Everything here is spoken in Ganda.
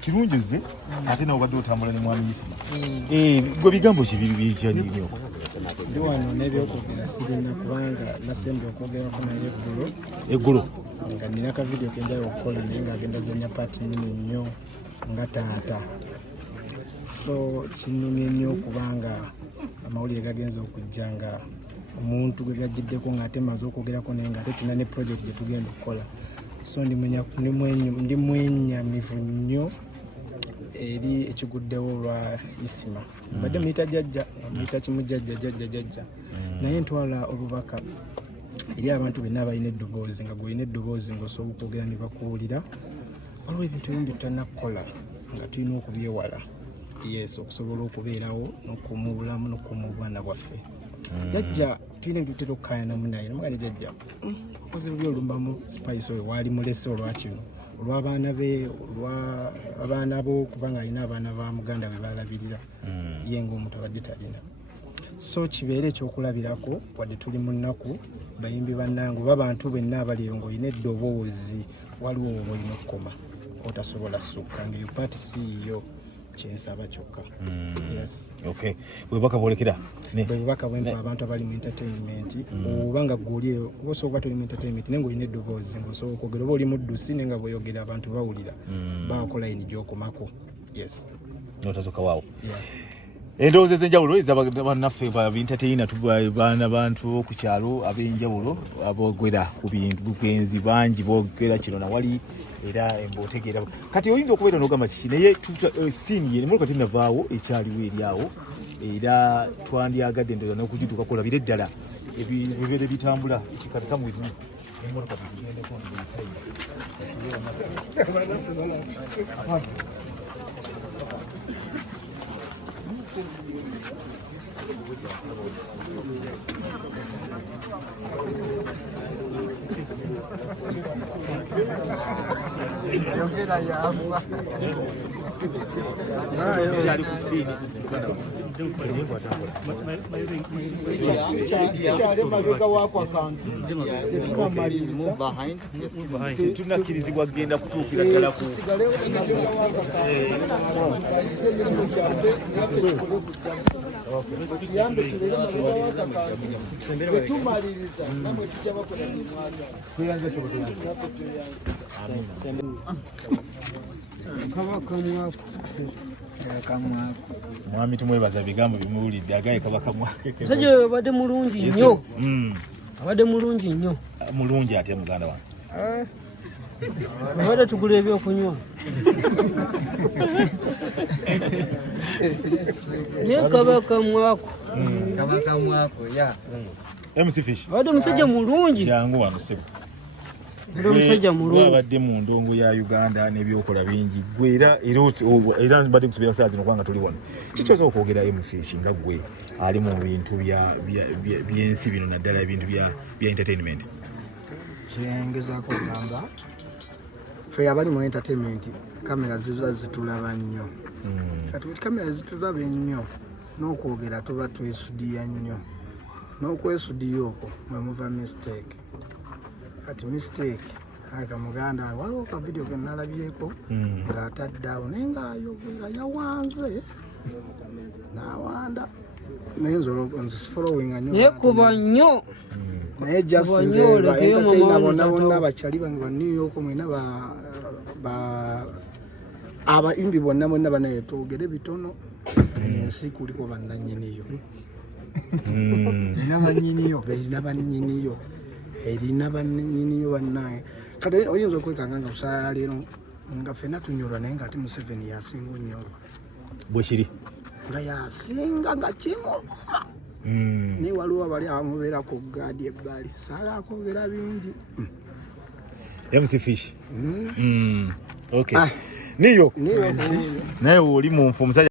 kirungize ate nawe badde otambula ne mwami Isma. Gwe bigambo kibiri nnyo. Ndi wano n'ebyokwogera sirina kubanga nasembye okwogerako naye eggulo nga nina ka video kenjala okukola naye ng'agenda zenya paati nini nnyo nga taata. So kinnumye nnyo kubanga amawulire gagenza okujja nga omuntu gwe gajiddeko ng'ate maze okwogerako naye ng'ate tulina ne project gye tugenda okukola. So ndi mwenyamivu nnyo eri ekiguddewo olwa Isma. Mbadde muyita jjajja, muyita kimu jjajja. Naye ntwala obubaka eri abantu benna abalina eddoboozi nga gwolina eddoboozi ng'osobola okwogera ne bakuwulira. Waliwo ebintu ebimu bye tutannakukola nga tulina okubyewala. Yes, okusobola okubeerawo n'okuuma obulamu n'okuuma obwana bwaffe. Jjajja tulina ebintu tutera okukaayanamu naye namugane jjajja okoze bubi olumbamu spice oyo waali mulese olwakino olw'abaana be olw'abaana bo kubanga alina abaana ba muganda be balabirira ye ng'omuntu abadde talina. So kibeere ekyokulabirako wadde tuli mu nnaku bayimbi bannange oba bantu benna abaliyo ng'olina eddoboozi waliwo oba olina okukoma otasobola ssukka nga eyo paati siiyo kyensaba kyokka. Yes. Okay. Bwebaka bwolekera bwebaka bwempa abantu abali mu entertainment oba nga gwoli kuba osobola toli mu entertainment naye ng'olina eddoboozi ng'osobola okwogera oba oli muddusi naye nga bw'oyogera abantu bawulira baako layini gy'okomako. Yes. Notazoka waawo. Endowooza ez'enjawulo ez'abannaffe ba-entertainer baana bantu ku kyalo ab'enjawulo aboogera ku bintu bugenzi bangi boogera kino na wali era embotegeera kati oyinza okubeera n'ogamba kiki naye siini ye muluka tinavaawo ekyaliwo eryawo era twandyagadde endowooza n'okugituuka kulabira eddala ebibeere bitambula kikatikamu ebimu emmotoka tugendeko tunakkirizibwa kugenda kutuukira ddala ku mwami tumwebaza bigambo bimuwulidde agaye kabaka mwake sajja abadde mulungi nnyo abadde mulungi nnyo mulungi ate muganda wange abadde tugula ebyokunywa ye kabaka mwako ya MC Fish abadde musajja mulungi jangu wano sebo omusajja mulungi abadde mu ndongo ya Uganda n'ebyokola bingi gwera era mbadde kusubira saa zino kubanga tuli wano kikyoza okwogera Fish nga gwe ali mu bintu by'ensi bino naddala ebintu bya entertainment kyengezaako okugamba ffe abali mu entertainment kamera ziba zitulaba nnyo kati kamera zitulaba ennyo n'okwogera tuba twesudiya nnyo n'okwesudiya okwo mwe muva mistake kati mistake aleka muganda waliwo ka video ke nalabyeko ng'atadde awo naye ng'ayogera yawanze n'awanda naye nzifollowinga nnyo nekuba nnyo naye Justin entertainer bonna bakyali bange ba Nuyork mwena abayimbi bonna banaye twogere bitono ensi kuliko bannannyiniyo erina bannyiniyo bannaye kati oyinza okwekanga nga kusaala leero nga ffenna tunyolwa naye nga ate Museveni yasinga onyolwa bwekiri nga yasinga nga kimuluma naye waliwo abali abamubeera ku gaadi ebbali saala akwogera bingi MC Fish okay Nuyork naye oli mu nfu